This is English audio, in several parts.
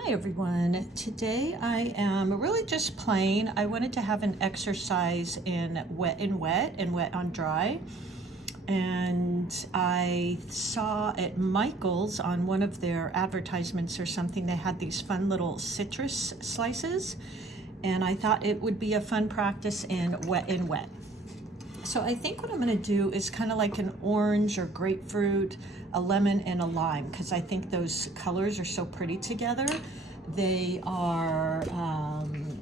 Hi everyone. Today I am really just playing. I wanted to have an exercise in wet and wet and wet on dry. And I saw at Michael's on one of their advertisements or something, they had these fun little citrus slices. And I thought it would be a fun practice in wet and wet. So I think what I'm going to do is kind of like an orange or grapefruit, a lemon, and a lime, because I think those colors are so pretty together. They are,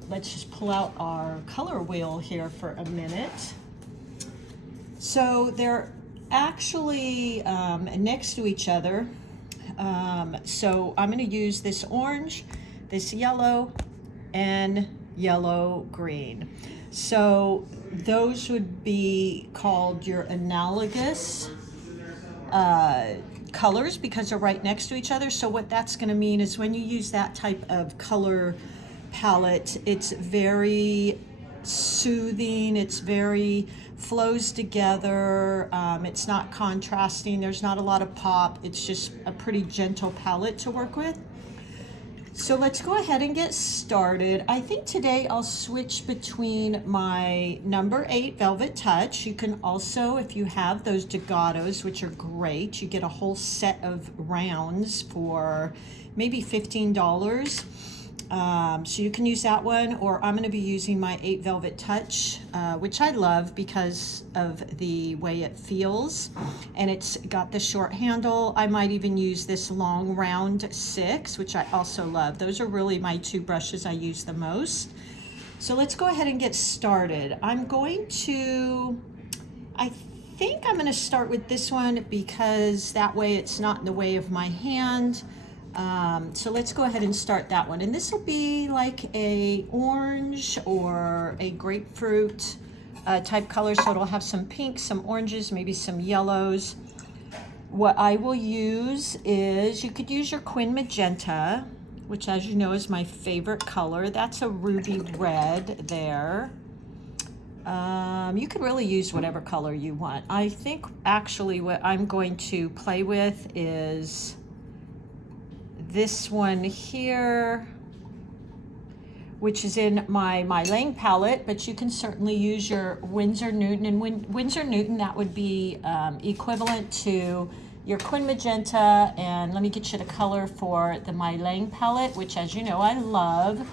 let's just pull out our color wheel here for a minute. So they're actually next to each other. So I'm going to use this orange, this yellow, and yellow green. So those would be called your analogous colors because they're right next to each other. So what that's going to mean is when you use that type of color palette, it's very soothing, it's very flows together, it's not contrasting, there's not a lot of pop, it's just a pretty gentle palette to work with. So let's go ahead and get started. I think today I'll switch between my number 8 Velvet Touch. You can also, if you have those Degatos, which are great, you get a whole set of rounds for maybe $15. So you can use that one, or I'm going to be using my 8 Velvet Touch, which I love because of the way it feels, and it's got the short handle. I might even use this long round 6, which I also love. Those are really my two brushes I use the most. So let's go ahead and get started. I think I'm going to start with this one because that way it's not in the way of my hand. So let's go ahead and start that one. And this will be like a orange or a grapefruit type color. So it'll have some pinks, some oranges, maybe some yellows. What I will use is, you could use your Quin Magenta, which as you know is my favorite color. That's a ruby red there. You could really use whatever color you want. I think actually what I'm going to play with is this one here, which is in my MieLiang palette, but you can certainly use your Winsor Newton. And Winsor Newton, that would be equivalent to your Quin Magenta. And let me get you the color for the MieLiang palette, which as you know I love.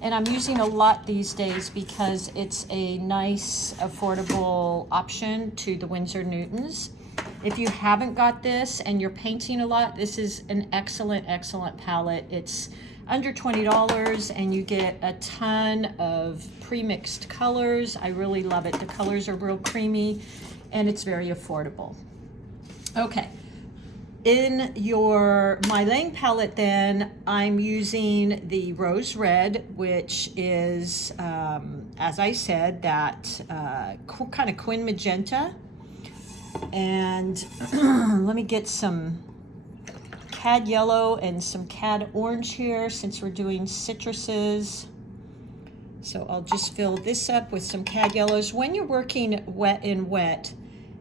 And I'm using a lot these days because it's a nice, affordable option to the Winsor Newtons. If you haven't got this and you're painting a lot, this is an excellent, excellent palette. It's under $20 and you get a ton of pre-mixed colors. I really love it. The colors are real creamy and it's very affordable. Okay, in your MieLiang palette then, I'm using the Rose Red, which is, as I said, that kind of Quin Magenta. And let me get some Cad Yellow and some Cad Orange here since we're doing citruses. So I'll just fill this up with some Cad Yellows. When you're working wet and wet,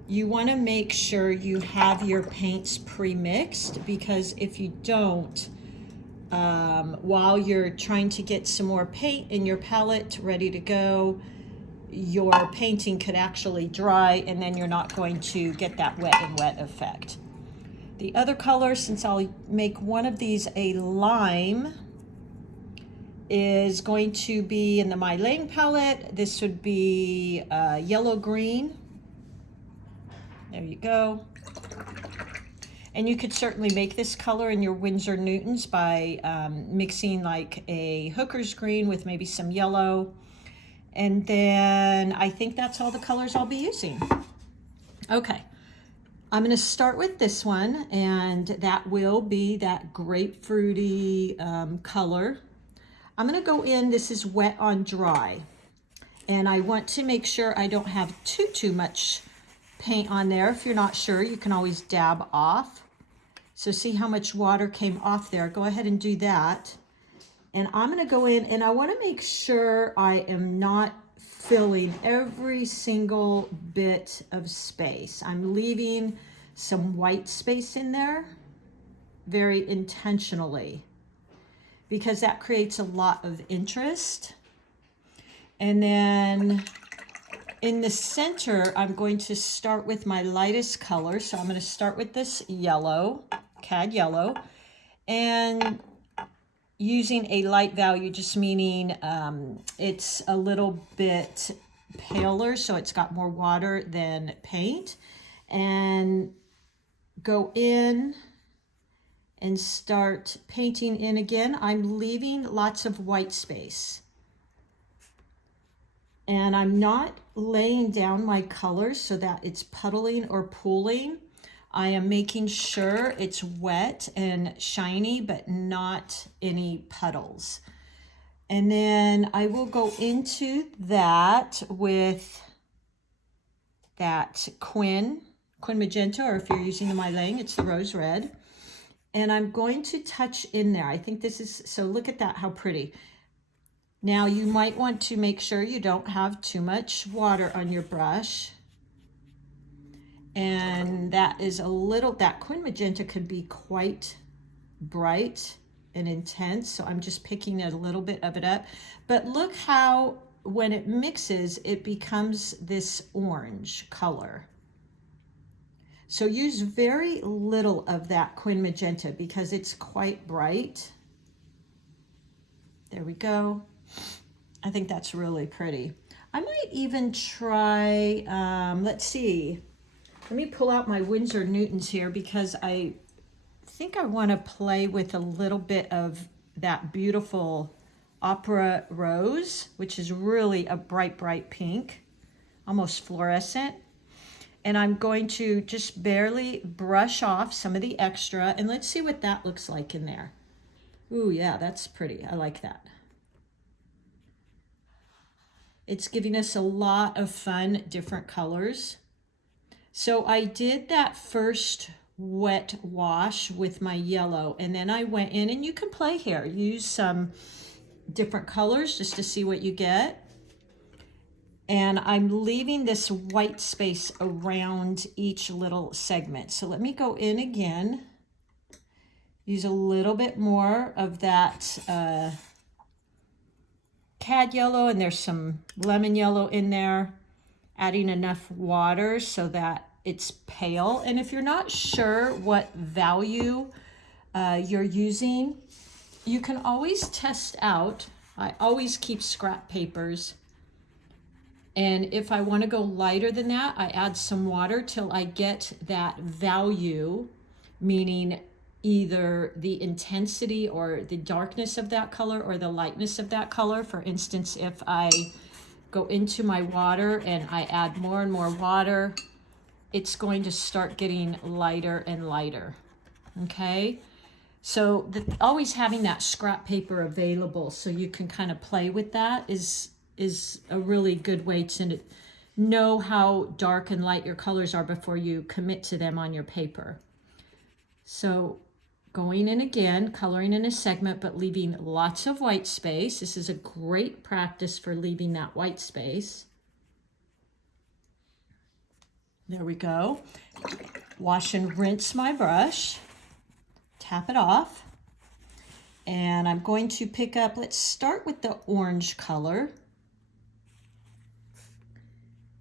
you want to make sure you have your paints pre-mixed, because if you don't, while you're trying to get some more paint in your palette ready to go, your painting could actually dry and then you're not going to get that wet and wet effect. The other color, since I'll make one of these a lime, is going to be in the MieLiang palette. This would be yellow green. There you go. And you could certainly make this color in your Winsor Newtons by mixing like a hooker's green with maybe some yellow. And then I think that's all the colors I'll be using. Okay, I'm gonna start with this one, and that will be that grapefruity color. I'm gonna go in, this is wet on dry. And I want to make sure I don't have too much paint on there. If you're not sure, you can always dab off. So see how much water came off there. Go ahead and do that. And I'm going to go in and I want to make sure I am not filling every single bit of space. I'm leaving some white space in there very intentionally, because that creates a lot of interest. And then in the center, I'm going to start with my lightest color. So I'm going to start with this yellow, Cad yellow, and using a light value, just meaning it's a little bit paler, so it's got more water than paint. And go in and start painting in again. I'm leaving lots of white space. And I'm not laying down my colors so that it's puddling or pooling. I am making sure it's wet and shiny, but not any puddles. And then I will go into that with that Quin Magenta, or if you're using the MeiLiang, it's the Rose Red. And I'm going to touch in there. I think this is, so look at that, how pretty. Now you might want to make sure you don't have too much water on your brush. And that is a little, that Quin Magenta could be quite bright and intense. So I'm just picking a little bit of it up. But look how, when it mixes, it becomes this orange color. So use very little of that Quin Magenta because it's quite bright. There we go. I think that's really pretty. I might even try, let's see. Let me pull out my Winsor Newtons here because I think I want to play with a little bit of that beautiful Opera Rose, which is really a bright, bright pink, almost fluorescent. And I'm going to just barely brush off some of the extra, and let's see what that looks like in there. Ooh, yeah, that's pretty. I like that. It's giving us a lot of fun, different colors. So I did that first wet wash with my yellow, and then I went in, and you can play here. Use some different colors just to see what you get. And I'm leaving this white space around each little segment. So let me go in again. Use a little bit more of that Cad yellow, and there's some lemon yellow in there. Adding enough water so that it's pale. And if you're not sure what value you're using, you can always test out. I always keep scrap papers. And if I want to go lighter than that, I add some water till I get that value, meaning either the intensity or the darkness of that color or the lightness of that color. For instance, if I go into my water and I add more and more water, it's going to start getting lighter and lighter. Okay, so always having that scrap paper available so you can kind of play with that is a really good way to know how dark and light your colors are before you commit to them on your paper. So going in again, coloring in a segment, but leaving lots of white space. This is a great practice for leaving that white space. There we go. Wash and rinse my brush. Tap it off. And I'm going to pick up, let's start with the orange color.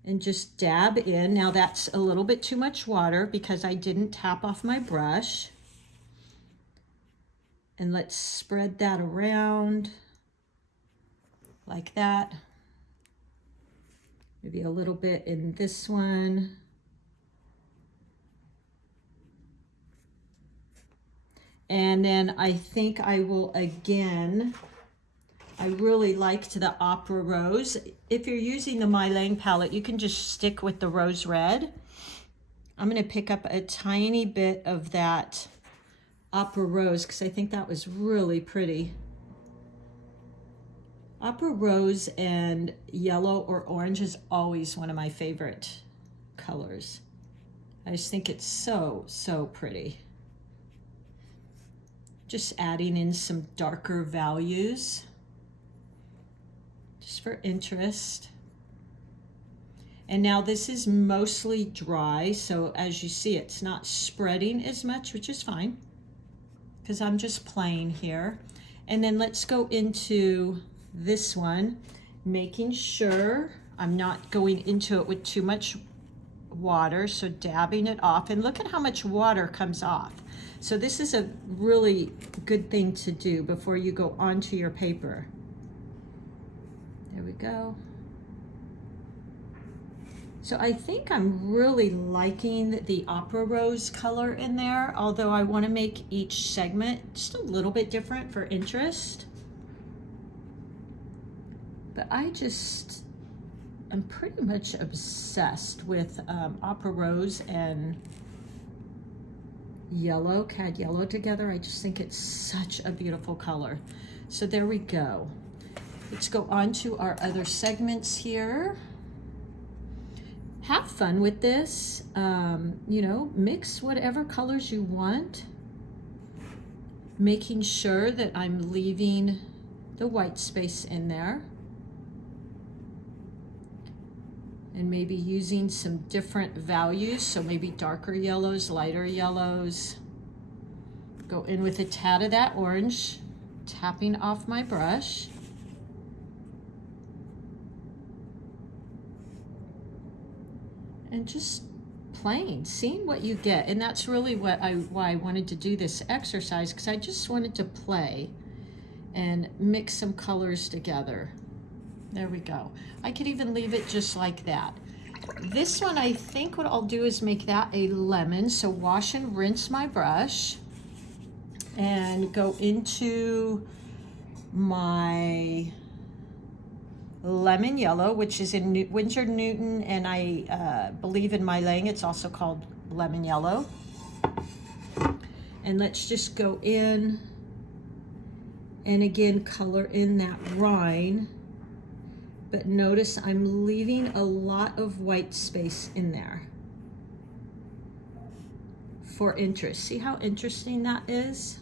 And just dab in. Now that's a little bit too much water because I didn't tap off my brush. And let's spread that around like that. Maybe a little bit in this one. And then I think I will again, I really liked the Opera Rose. If you're using the MeiLiang palette, you can just stick with the Rose Red. I'm going to pick up a tiny bit of that Opera Rose because I think that was really pretty. Opera Rose and yellow or orange is always one of my favorite colors. I just think it's so, so pretty. Just adding in some darker values, just for interest. And now this is mostly dry, so as you see, it's not spreading as much, which is fine, because I'm just playing here. And then let's go into this one, making sure I'm not going into it with too much water, so dabbing it off. And look at how much water comes off. So this is a really good thing to do before you go onto your paper. There we go. So I think I'm really liking the Opera Rose color in there, although I want to make each segment just a little bit different for interest. But I'm pretty much obsessed with Opera Rose and yellow, Cad yellow together. I just think it's such a beautiful color. So there we go. Let's go on to our other segments here. Have fun with this. You know, mix whatever colors you want, making sure that I'm leaving the white space in there, and maybe using some different values, so maybe darker yellows, lighter yellows. Go in with a tad of that orange, tapping off my brush. And just playing, seeing what you get. And that's really why I wanted to do this exercise, because I just wanted to play and mix some colors together. There we go. I could even leave it just like that. This one, I think what I'll do is make that a lemon. So wash and rinse my brush and go into my lemon yellow, which is in Winsor Newton, and I believe in MeiLiang it's also called lemon yellow. And let's just go in and again color in that rind, but notice I'm leaving a lot of white space in there for interest. See how interesting that is?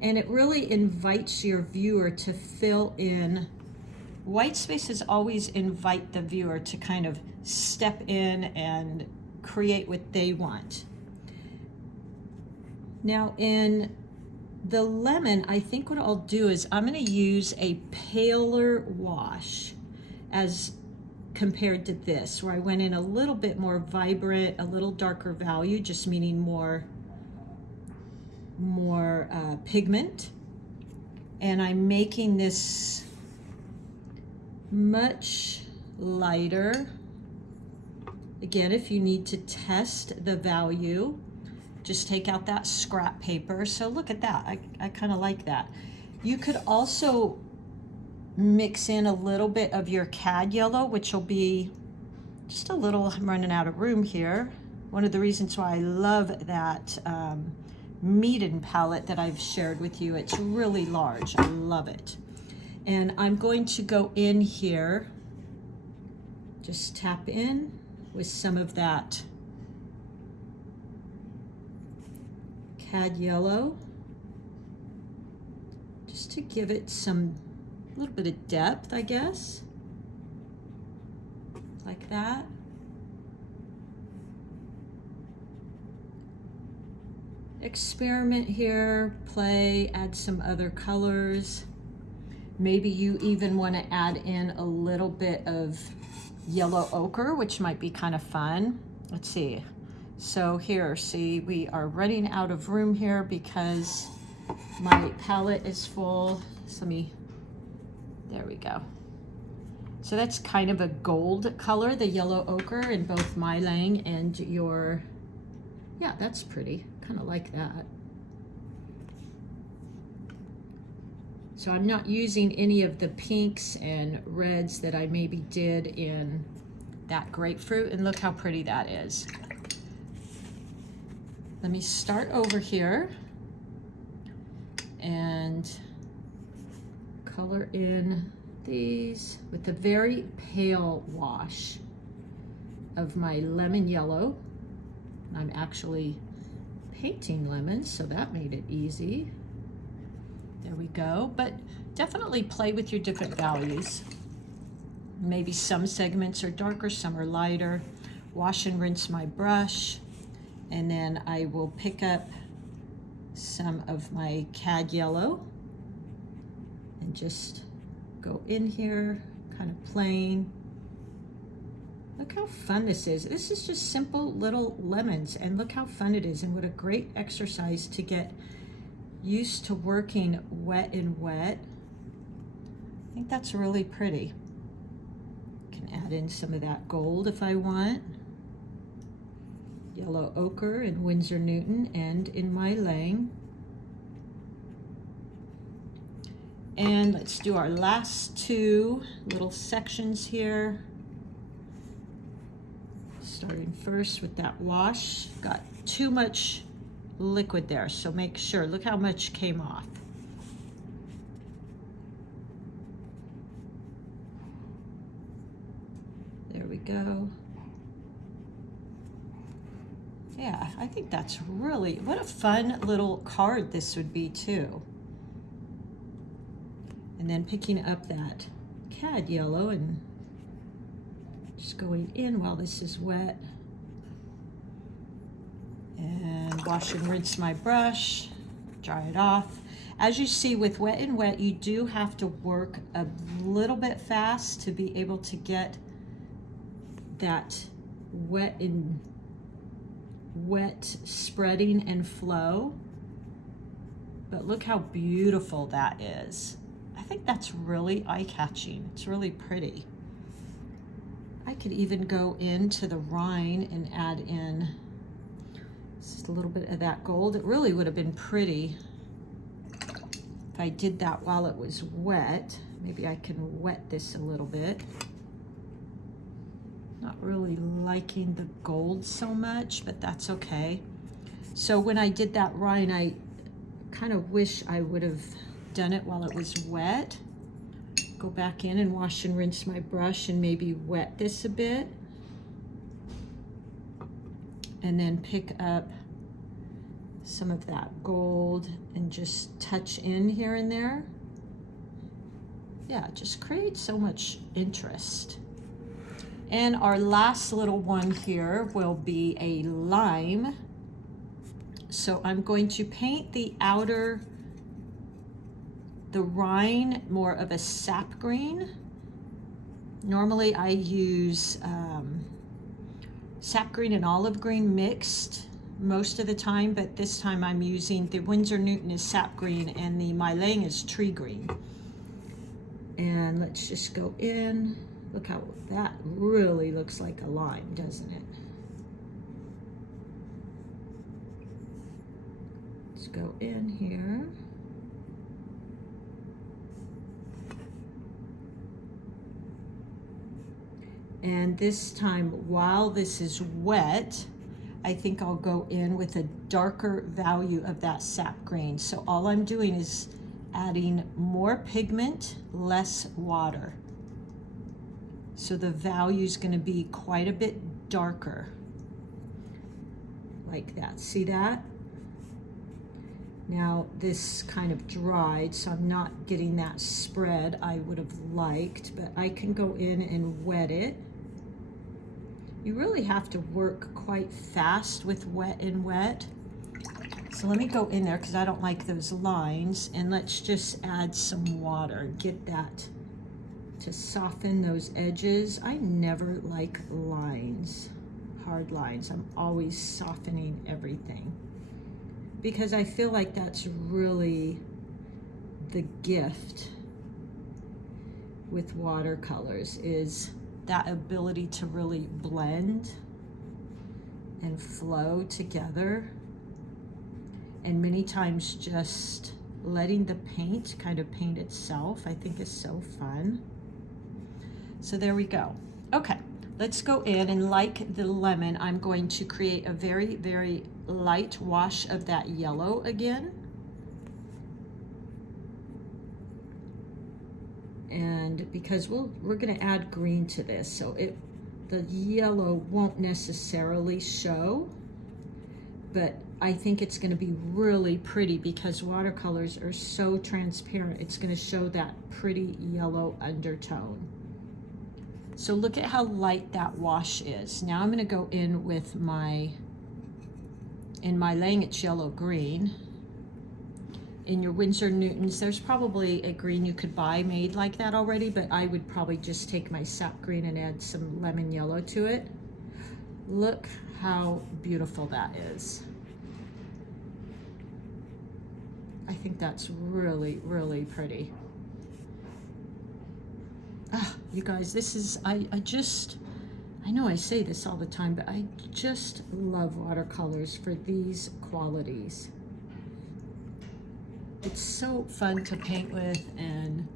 And it really invites your viewer to fill in. White spaces always invite the viewer to kind of step in and create what they want. Now in the lemon, I think what I'll do is I'm going to use a paler wash as compared to this, where I went in a little bit more vibrant, a little darker value, just meaning more pigment. And I'm making this much lighter. Again, if you need to test the value, just take out that scrap paper. So look at that, I kind of like that. You could also mix in a little bit of your Cad yellow, which will be just a little, I'm running out of room here. One of the reasons why I love that MEEDEN palette that I've shared with you, it's really large, I love it. And I'm going to go in here, just tap in with some of that Cad yellow, just to give it some little bit of depth, I guess, like that. Experiment here, play, add some other colors. Maybe you even want to add in a little bit of yellow ochre, which might be kind of fun. Let's see. So here, see, we are running out of room here because my palette is full. So there we go. So that's kind of a gold color, the yellow ochre in both MeiLiang and your, yeah, that's pretty. Kind of like that. So I'm not using any of the pinks and reds that I maybe did in that grapefruit, and look how pretty that is. Let me start over here and color in these with a very pale wash of my lemon yellow. I'm actually painting lemons, so that made it easy. There we go, but definitely play with your different values. Maybe some segments are darker, some are lighter. Wash and rinse my brush, and then I will pick up some of my Cad yellow and just go in here, kind of plain. Look how fun this is. This is just simple little lemons, and look how fun it is, and what a great exercise to get used to working wet and wet. I think that's really pretty. Can add in some of that gold if I want. Yellow ochre in Winsor Newton and in MeiLiang. And let's do our last two little sections here. Starting first with that wash. Got too much liquid there, so make sure. Look how much came off. There we go. Yeah, I think that's really, what a fun little card this would be too. And then picking up that cad yellow and just going in while this is wet. And wash and rinse my brush, dry it off. As you see with wet and wet, you do have to work a little bit fast to be able to get that wet spreading and flow. But look how beautiful that is. I think that's really eye-catching. It's really pretty. I could even go into the rind and add in just a little bit of that gold. It really would have been pretty if I did that while it was wet. Maybe I can wet this a little bit. Not really liking the gold so much, but that's okay. So when I did that rind, I kind of wish I would have done it while it was wet. Go back in and wash and rinse my brush and maybe wet this a bit. And then pick up some of that gold and just touch in here and there. Yeah, just create so much interest. And our last little one here will be a lime. So I'm going to paint the rind more of a sap green. Normally I use sap green and olive green mixed most of the time, but this time I'm using the Winsor Newton is sap green and the MieLiang is tree green. And let's just go in. Look how that really looks like a lime, doesn't it? Let's go in here. And this time, while this is wet, I think I'll go in with a darker value of that sap green. So all I'm doing is adding more pigment, less water. So the value is going to be quite a bit darker, like that. See that? Now this kind of dried, so I'm not getting that spread I would have liked, but I can go in and wet it. You really have to work quite fast with wet and wet. So let me go in there because I don't like those lines, and let's just add some water, get that to soften those edges. I never like lines, hard lines. I'm always softening everything because I feel like that's really the gift with watercolors, is that ability to really blend and flow together. And many times just letting the paint kind of paint itself, I think is so fun. So there we go. Okay, let's go in, and like the lemon, I'm going to create a very, very light wash of that yellow again. And because we're gonna add green to this, so the yellow won't necessarily show, but I think it's gonna be really pretty because watercolors are so transparent. It's gonna show that pretty yellow undertone. So look at how light that wash is. Now I'm gonna go in with in MieLiang, it's yellow green. in your Winsor Newtons. There's probably a green you could buy made like that already, but I would probably just take my sap green and add some lemon yellow to it. Look how beautiful that is. I think that's really, really pretty. Ah, you guys, this is, I know I say this all the time, but I just love watercolors for these qualities. It's so fun to paint with and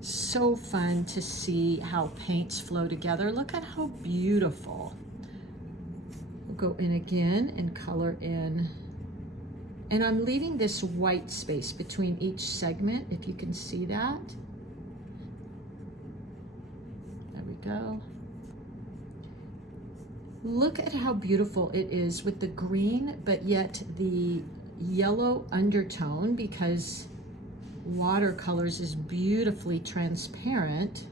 so fun to see how paints flow together. Look at how beautiful. We'll go in again and color in. And I'm leaving this white space between each segment, if you can see that. There we go. Look at how beautiful it is with the green, but yet the yellow undertone, because watercolors is beautifully transparent.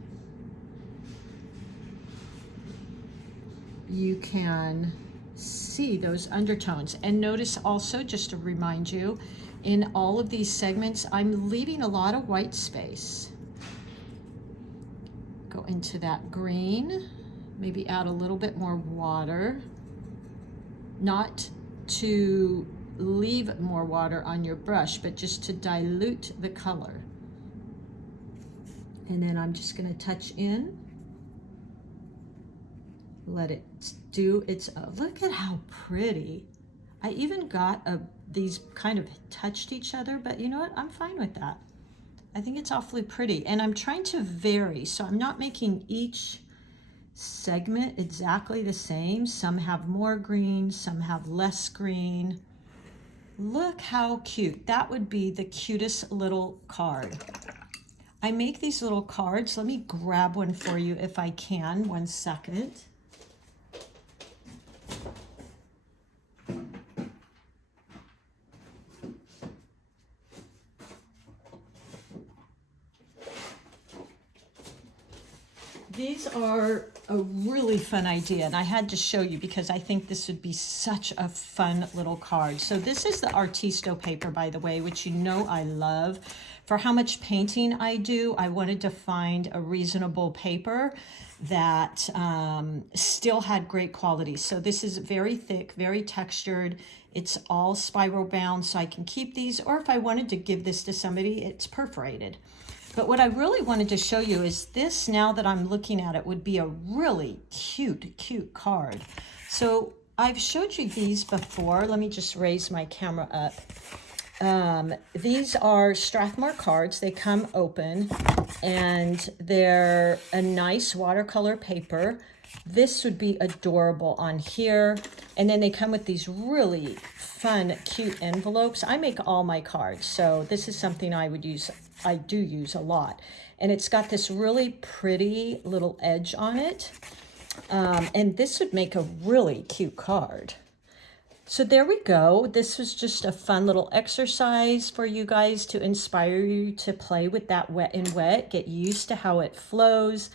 You can see those undertones. And notice also, just to remind you, in all of these segments, I'm leaving a lot of white space. Go into that green, maybe add a little bit more water, not to leave more water on your brush, but just to dilute the color. And then I'm just going to touch in, let it do its, look at how pretty. I even got these kind of touched each other, but you know what? I'm fine with that. I think it's awfully pretty. And I'm trying to vary, so I'm not making each segment exactly the same. Some have more green, some have less green. Look how cute. That would be the cutest little card. I make these little cards. Let me grab one for you if I can. 1 second. These are a really fun idea, and I had to show you because I think this would be such a fun little card. So this is the Artisto paper, by the way, which you know I love. For how much painting I do, I wanted to find a reasonable paper that still had great quality. So this is very thick, very textured. It's all spiral bound, so I can keep these, or if I wanted to give this to somebody, it's perforated. But what I really wanted to show you is this, now that I'm looking at it, would be a really cute, cute card. So I've showed you these before. Let me just raise my camera up. These are Strathmore cards. They come open, and they're a nice watercolor paper. This would be adorable on here. And then they come with these really fun, cute envelopes. I make all my cards, so this is something I would use. I do use a lot. And it's got this really pretty little edge on it. And this would make a really cute card. So there we go. This was just a fun little exercise for you guys to inspire you to play with that wet and wet, get used to how it flows,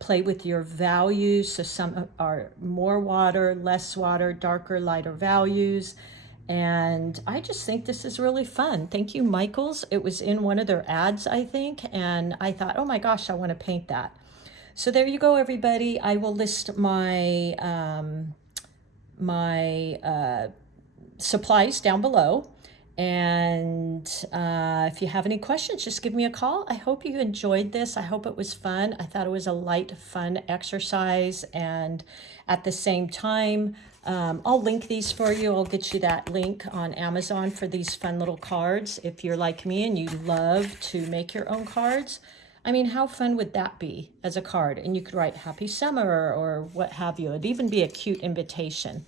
play with your values. So some are more water, less water, darker, lighter values. And I just think this is really fun. Thank you, Michaels. It was in one of their ads, I think, and I thought, oh my gosh, I want to paint that. So there you go, everybody. I will list my supplies down below. And if you have any questions, just give me a call. I hope you enjoyed this. I hope it was fun. I thought it was a light, fun exercise. And at the same time, I'll link these for you. I'll get you that link on Amazon for these fun little cards. If you're like me and you love to make your own cards, I mean, how fun would that be as a card? And you could write Happy Summer or what have you. It'd even be a cute invitation.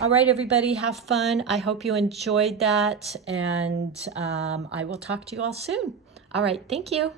All right, everybody, have fun. I hope you enjoyed that, and I will talk to you all soon. All right, thank you.